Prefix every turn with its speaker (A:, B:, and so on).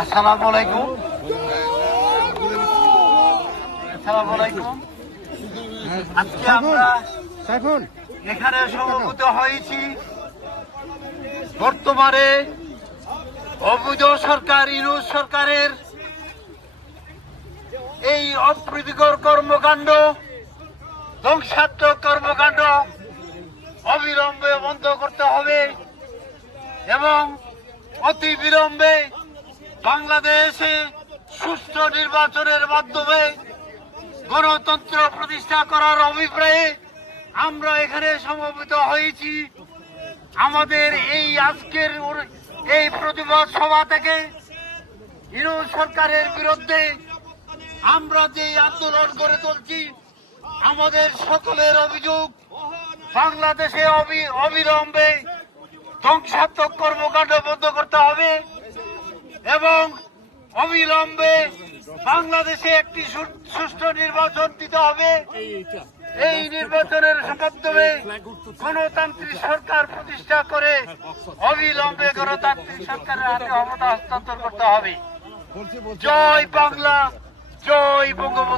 A: আসসালামু আলাইকুম। আসসালামু আলাইকুম। আজকে আমরা এখানে সমবেত হয়েছি। বর্তমানে অবৈধ সরকার ইউনুস সরকারের এই অপ্রীতিকর কর্মকাণ্ড ধ্বংসাত্মক কর্মকাণ্ড অবিলম্বে বন্ধ করতে হবে এবং অতি বিলম্বে বাংলাদেশে সুষ্ঠু নির্বাচনের মাধ্যমে গণতন্ত্র প্রতিষ্ঠা করার অভিপ্রায়ে আমরা এখানে সমবেত হয়েছি। আমাদের এই আজকের এই প্রতিবাদ সভা থেকে ইউনুস সরকারের বিরুদ্ধে আমরা যে আন্দোলন গড়ে তুলছি, আমাদের সকলের অভিযোগ বাংলাদেশে অবি- অবিলম্বে ধ্বংসাত্মক কর্মকাণ্ড বন্ধ করতে হবে এবং অবিলম্বে বাংলাদেশে একটি সুষ্ঠু নির্বাচন দিতে হবে। এই নির্বাচনের মাধ্যমে গণতান্ত্রিক সরকার প্রতিষ্ঠা করে অবিলম্বে গণতান্ত্রিক সরকারের হাতে ক্ষমতা হস্তান্তর করতে হবে। জয় বাংলা, জয় বঙ্গবন্ধু।